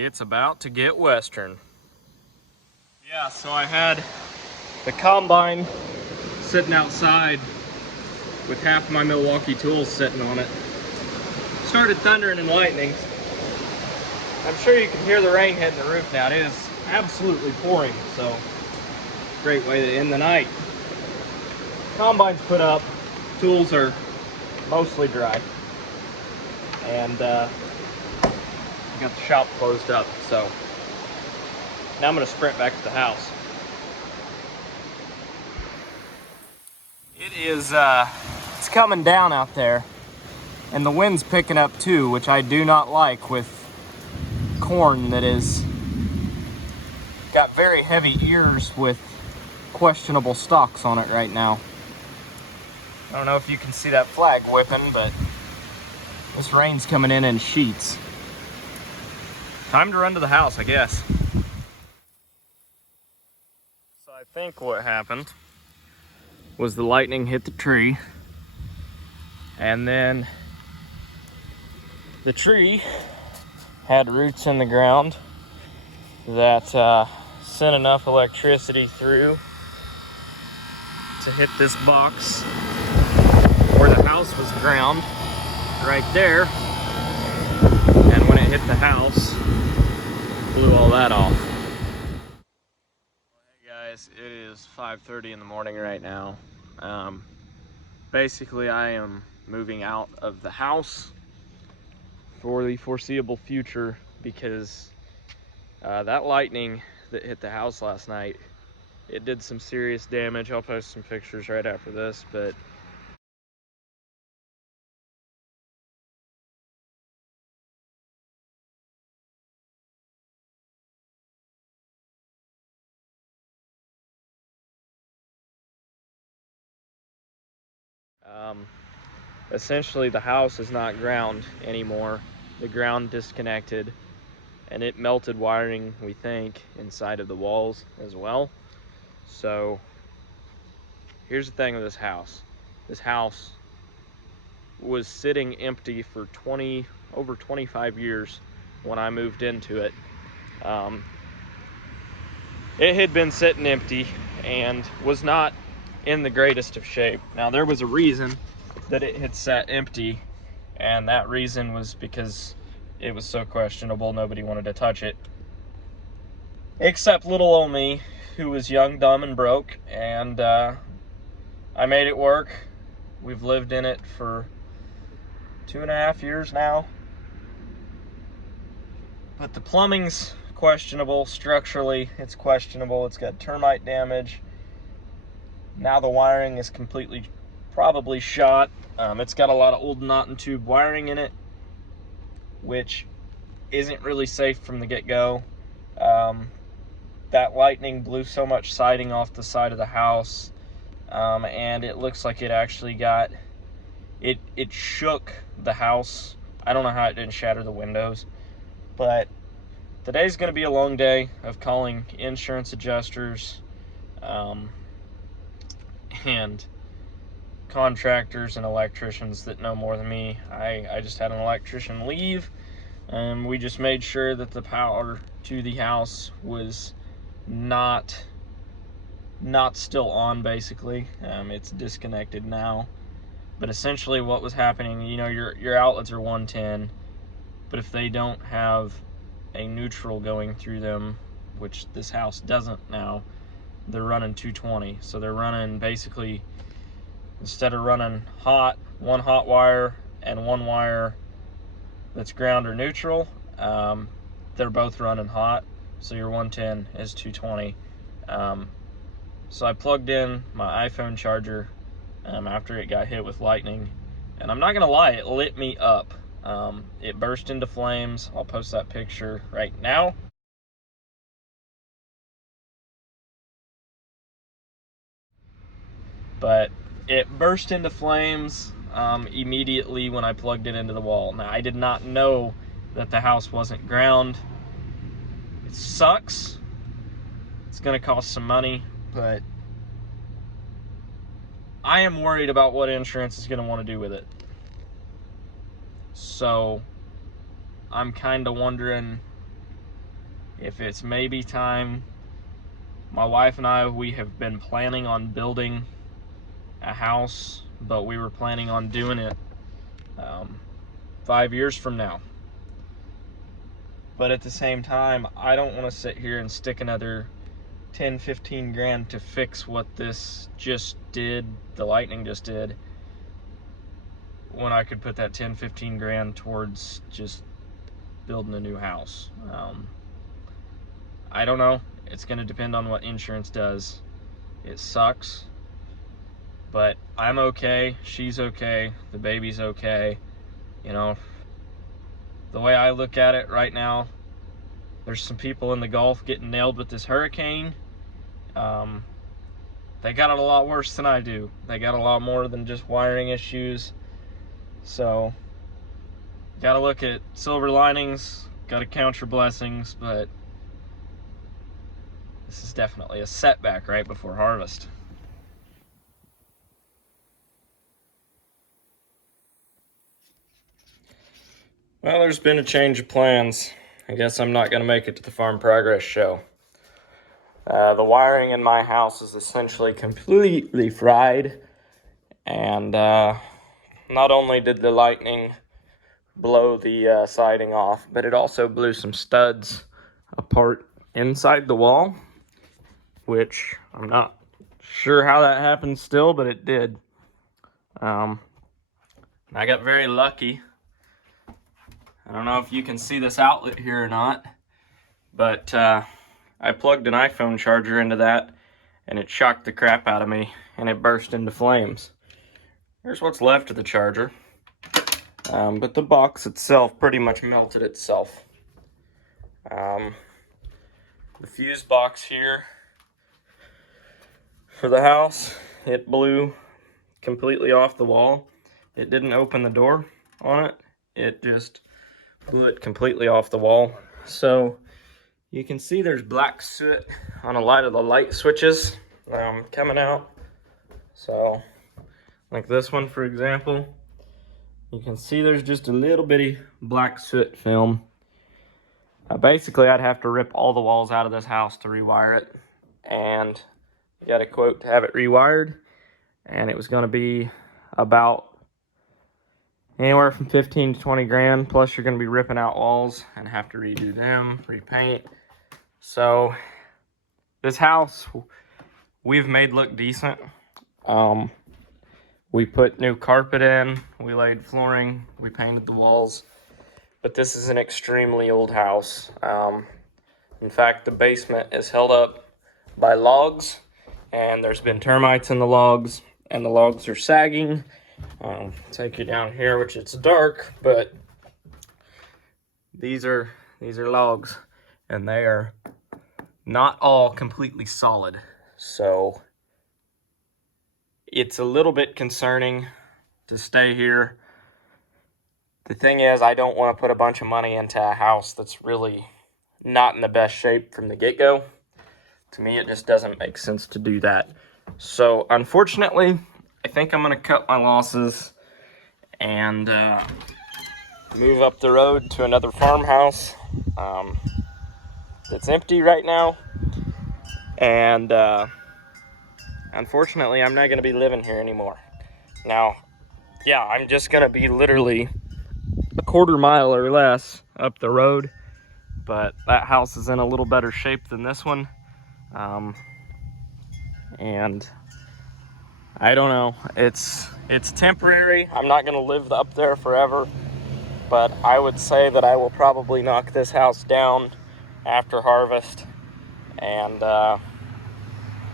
It's about to get western. Yeah, so I had the combine sitting outside with half of my Milwaukee tools sitting on it. Started thundering and lightning. I'm sure you can hear the rain hitting the roof now. It is absolutely pouring, so great way to end the night. Combine's put up, tools are mostly dry, and got the shop closed up, so now I'm gonna sprint back to the house. It is, it's coming down out there, and the wind's picking up too, which I do not like with corn that is got very heavy ears with questionable stalks on it right now. I don't know if you can see that flag whipping, but this rain's coming in sheets. Time to run to the house, I guess. So I think what happened was the lightning hit the tree, and then the tree had roots in the ground that sent enough electricity through to hit this box where the house was ground right there, and when it hit the house, blew all that off. Hey guys, it is 5:30 in the morning right now. Basically I am moving out of the house for the foreseeable future because that lightning that hit the house last night, it did some serious damage. I'll post some pictures right after this, but essentially the house is not ground anymore. The ground disconnected, and it melted wiring, we think, inside of the walls as well. So here's the thing with this house. This house was sitting empty for over 25 years when I moved into it. It had been sitting empty and was not in the greatest of shape. Now there was a reason that it had sat empty, and that reason was because it was so questionable nobody wanted to touch it. Except little old me, who was young, dumb, and broke, and I made it work. We've lived in it for 2.5 years now. But the plumbing's questionable. Structurally, it's questionable. It's got termite damage. Now the wiring is completely probably shot. It's got a lot of old knot and tube wiring in it, which isn't really safe from the get-go. That lightning blew so much siding off the side of the house, and it looks like it actually got, it shook the house. I don't know how it didn't shatter the windows, but today's going to be a long day of calling insurance adjusters and contractors and electricians that know more than me. I just had an electrician leave, and we just made sure that the power to the house was not still on, basically. It's disconnected now. But essentially what was happening, you know, your outlets are 110, but if they don't have a neutral going through them, which this house doesn't now, they're running 220. So they're running, basically, instead of running one hot wire and one wire that's ground or neutral, they're both running hot. So your 110 is 220. So I plugged in my iPhone charger after it got hit with lightning, and I'm not gonna lie, it lit me up. It burst into flames. I'll post that picture right now. But it burst into flames immediately when I plugged it into the wall. Now, I did not know that the house wasn't ground. It sucks. It's gonna cost some money, but I am worried about what insurance is gonna want to do with it. So I'm kind of wondering if it's maybe time, my wife and I, we have been planning on building a house, but we were planning on doing it 5 years from now. But at the same time, I don't want to sit here and stick another 10-15 grand to fix what this just did, the lightning just did, when I could put that 10-15 grand towards just building a new house. I don't know. It's going to depend on what insurance does. It sucks, but I'm okay. She's okay. The baby's okay. You know, the way I look at it right now, there's some people in the Gulf getting nailed with this hurricane. They got it a lot worse than I do. They got a lot more than just wiring issues. So, gotta look at silver linings, gotta count your blessings, but this is definitely a setback right before harvest. Well, there's been a change of plans. I guess I'm not gonna make it to the Farm Progress show. The wiring in my house is essentially completely fried, and not only did the lightning blow the siding off, but it also blew some studs apart inside the wall, which I'm not sure how that happened still, but it did. I got very lucky. I don't know if you can see this outlet here or not, but I plugged an iPhone charger into that, and it shocked the crap out of me, and it burst into flames. Here's what's left of the charger, but the box itself pretty much melted itself. The fuse box here for the house, it blew completely off the wall. It didn't open the door on it. It just blew it completely off the wall. So you can see there's black soot on a lot of the light switches coming out. So, like this one, for example, you can see there's just a little bitty black soot film. Basically, I'd have to rip all the walls out of this house to rewire it. And I got a quote to have it rewired. And it was going to be about anywhere from 15 to 20 grand. Plus, you're going to be ripping out walls and have to redo them, repaint. So, this house, we've made look decent. We put new carpet in, we laid flooring, we painted the walls. But this is an extremely old house. In fact, the basement is held up by logs, and there's been termites in the logs, and the logs are sagging. Take you down here, which it's dark, but these are logs, and they are not all completely solid. So it's a little bit concerning to stay here. The thing is, I don't want to put a bunch of money into a house that's really not in the best shape from the get-go. To me, it just doesn't make sense to do that. So unfortunately, I think I'm going to cut my losses and move up the road to another farmhouse that's empty right now. And unfortunately, I'm not going to be living here anymore. Now, yeah, I'm just going to be literally a quarter mile or less up the road, but that house is in a little better shape than this one. And I don't know, it's temporary. I'm not going to live up there forever, but I would say that I will probably knock this house down after harvest and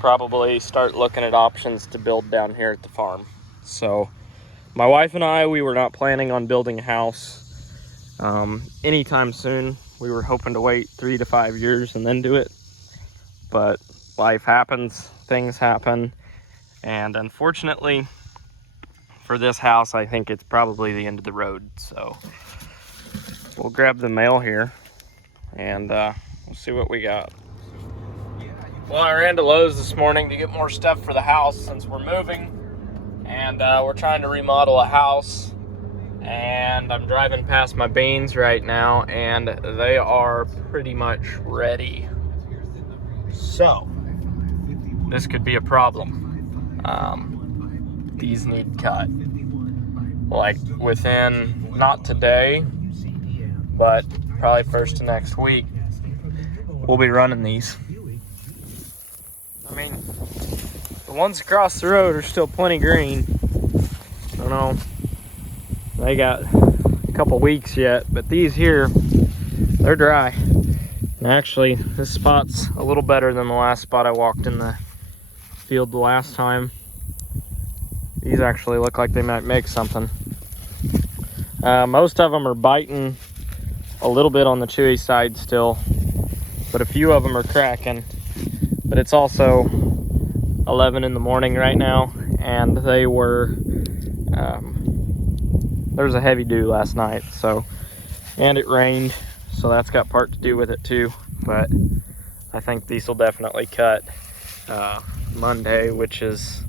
probably start looking at options to build down here at the farm. So my wife and I, we were not planning on building a house anytime soon. We were hoping to wait 3 to 5 years and then do it, but life happens, things happen, and unfortunately for this house, I think it's probably the end of the road. So we'll grab the mail here and we'll see what we got. Well, I ran to Lowe's this morning to get more stuff for the house since we're moving, and we're trying to remodel a house, And I'm driving past my beans right now, and they are pretty much ready. So, this could be a problem. These need cut. Like within, not today, but probably first of next week, we'll be running these. I mean, the ones across the road are still plenty green. I don't know, they got a couple weeks yet, but these here, they're dry. And actually, this spot's a little better than the last spot I walked in the field the last time. These actually look like they might make something. Most of them are biting a little bit on the chewy side still, but a few of them are cracking. But it's also 11 in the morning right now, and they were, there was a heavy dew last night, so, and it rained, so that's got part to do with it too. But I think these will definitely cut Monday, which is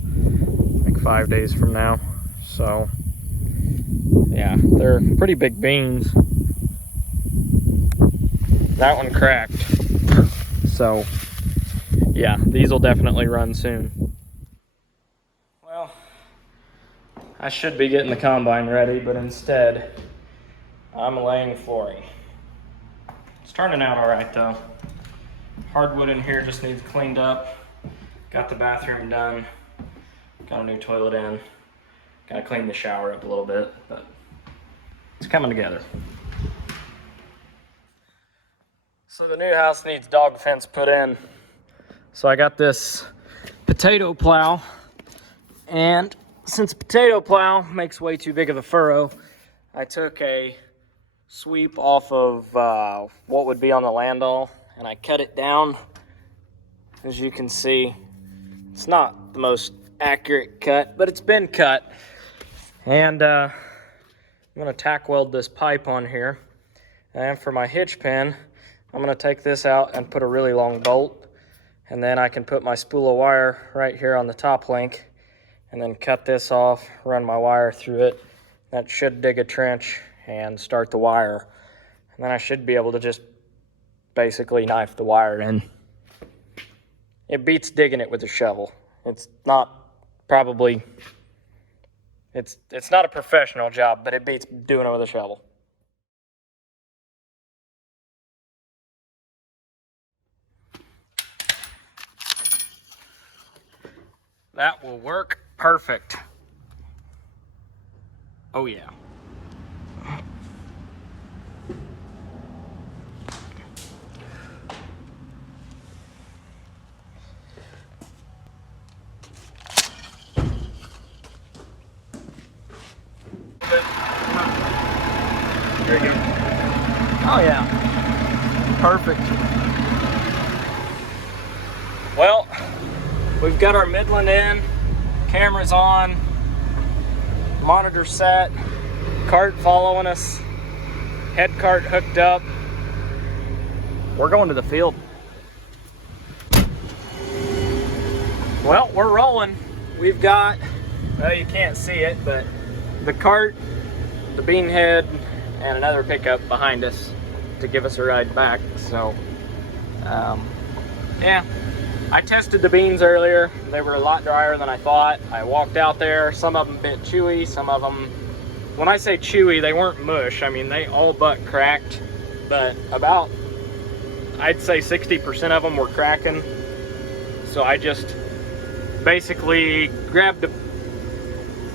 like 5 days from now. So yeah, they're pretty big beans. That one cracked. So yeah, these will definitely run soon. Well, I should be getting the combine ready, but instead I'm laying flooring. It's turning out all right though. Hardwood in here just needs cleaned up. Got the bathroom done. Got a new toilet in. Gotta clean the shower up a little bit, but it's coming together. So the new house needs dog fence put in. So I got this potato plow, and since potato plow makes way too big of a furrow, I took a sweep off of what would be on the landall, and I cut it down. As you can see, it's not the most accurate cut, but it's been cut. And I'm gonna tack weld this pipe on here. And for my hitch pin, I'm gonna take this out and put a really long bolt, and then I can put my spool of wire right here on the top link, and then cut this off, run my wire through it. That should dig a trench and start the wire. And then I should be able to just basically knife the wire in. It beats digging it with a shovel. It's not probably, it's not a professional job, but it beats doing it with a shovel. That will work perfect. Oh yeah. There you go. Oh yeah. Perfect. Well, we've got our Midland in, cameras on, monitor set, cart following us, head cart hooked up. We're going to the field. Well, we're rolling. We've got, well, you can't see it, but the cart, the bean head, and another pickup behind us to give us a ride back. So, yeah. I tested the beans earlier. They were a lot drier than I thought. I walked out there, some of them bit chewy, some of them, when I say chewy, they weren't mush. I mean, they all but cracked, but about, I'd say 60% of them were cracking. So I just basically grabbed a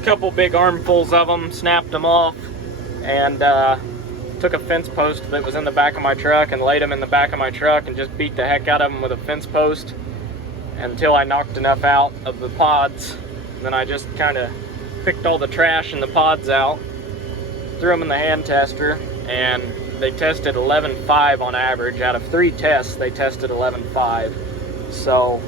couple big armfuls of them, snapped them off, and took a fence post that was in the back of my truck and laid them in the back of my truck and just beat the heck out of them with a fence post until I knocked enough out of the pods. And then I just kind of picked all the trash and the pods out, threw them in the hand tester, and they tested 11.5 on average. Out of 3 tests, they tested 11.5. So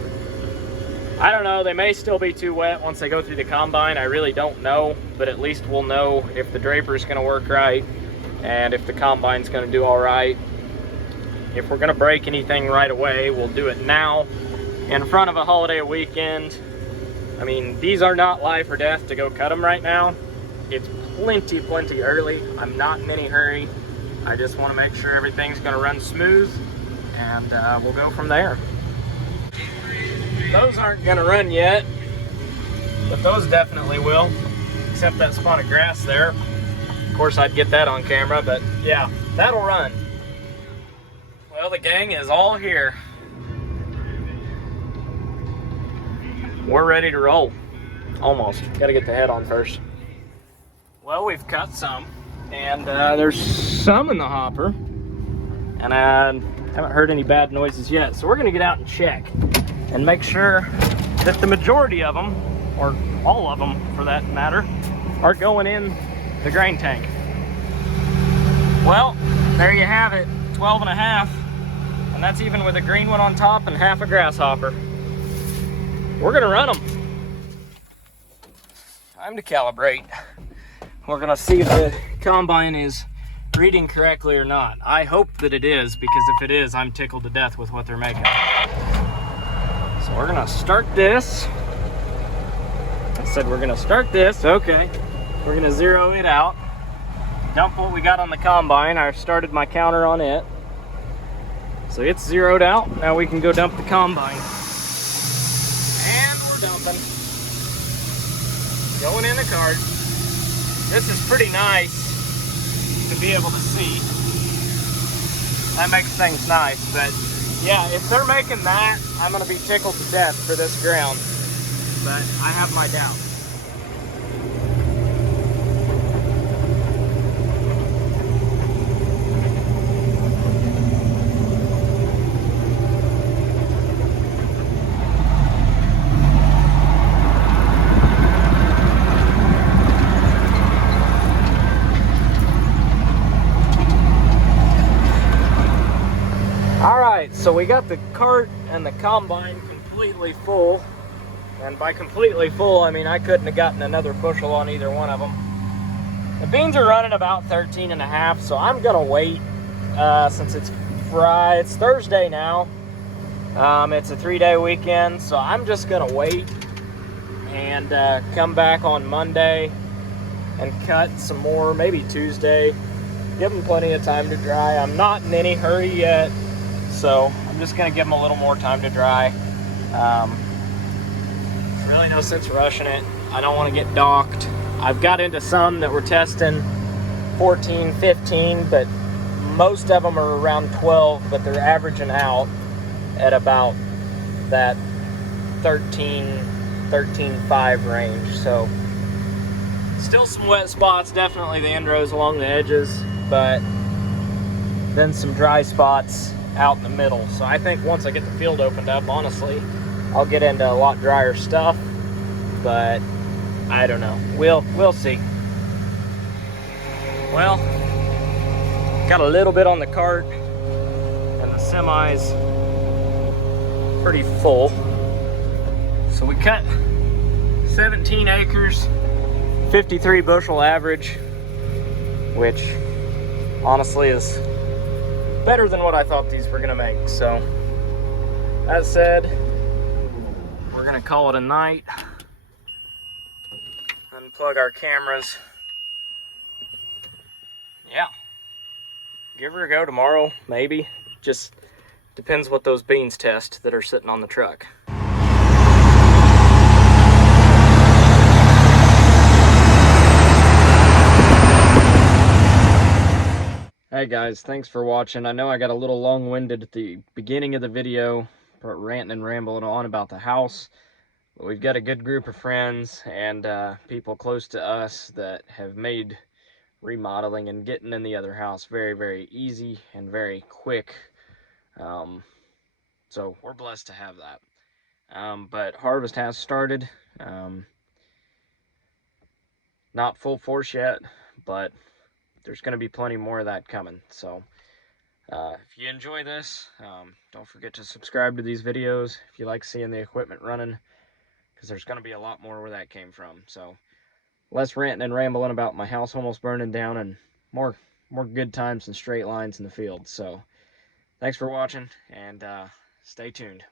I don't know, they may still be too wet once they go through the combine. I really don't know, but at least we'll know if the draper's gonna work right and if the combine's gonna do all right. If we're gonna break anything right away, we'll do it now in front of a holiday weekend. I mean, these are not life or death to go cut them right now. It's plenty early. I'm not in any hurry. I just want to make sure everything's going to run smooth, and we'll go from there. Those aren't going to run yet, but those definitely will, except that spot of grass there. Of course, I'd get that on camera, but yeah, that'll run. Well, the gang is all here. We're ready to roll. Almost. Gotta get the head on first. Well, we've cut some, and there's some in the hopper, and I haven't heard any bad noises yet. So we're gonna get out and check and make sure that the majority of them, or all of them for that matter, are going in the grain tank. Well, there you have it, 12.5, and that's even with a green one on top and half a grasshopper. We're gonna run them. Time to calibrate. We're gonna see if the combine is reading correctly or not. I hope that it is, because if it is, I'm tickled to death with what they're making. So we're gonna start this. I said we're gonna start this, okay. We're gonna zero it out. Dump what we got on the combine. I've started my counter on it. So it's zeroed out. Now we can go dump the combine. And we're dumping. Going in the cart. This is pretty nice to be able to see. That makes things nice, but yeah, if they're making that, I'm gonna be tickled to death for this ground. But I have my doubts. So we got the cart and the combine completely full, and by completely full I mean I couldn't have gotten another bushel on either one of them. The beans are running about 13.5, so I'm gonna wait since it's Thursday now. It's a 3-day weekend, so I'm just gonna wait and come back on Monday and cut some more, maybe Tuesday. Give them plenty of time to dry. I'm not in any hurry yet, so I'm just gonna give them a little more time to dry. Really no sense rushing it. I don't want to get docked. I've got into some that were testing 14, 15, but most of them are around 12, but they're averaging out at about that 13.5 range. So still some wet spots, definitely the end rows along the edges, but then some dry spots out in the middle. So I think once I get the field opened up, honestly, I'll get into a lot drier stuff, but I don't know. We'll see. Well, got a little bit on the cart, and the semi's pretty full. So we cut 17 acres, 53 bushel average, which honestly is better than what I thought these were gonna make. So that said, we're gonna call it a night. Unplug our cameras. Yeah, give her a go tomorrow, maybe. Just depends what those beans test that are sitting on the truck. Hey guys, thanks for watching. I know I got a little long-winded at the beginning of the video, ranting and rambling on about the house. But we've got a good group of friends and people close to us that have made remodeling and getting in the other house very, very easy and very quick. So we're blessed to have that. But harvest has started. Not full force yet, but there's going to be plenty more of that coming. So if you enjoy this, don't forget to subscribe to these videos if you like seeing the equipment running, because there's going to be a lot more where that came from. So less ranting and rambling about my house almost burning down, and more good times and straight lines in the field. So thanks for watching, and stay tuned.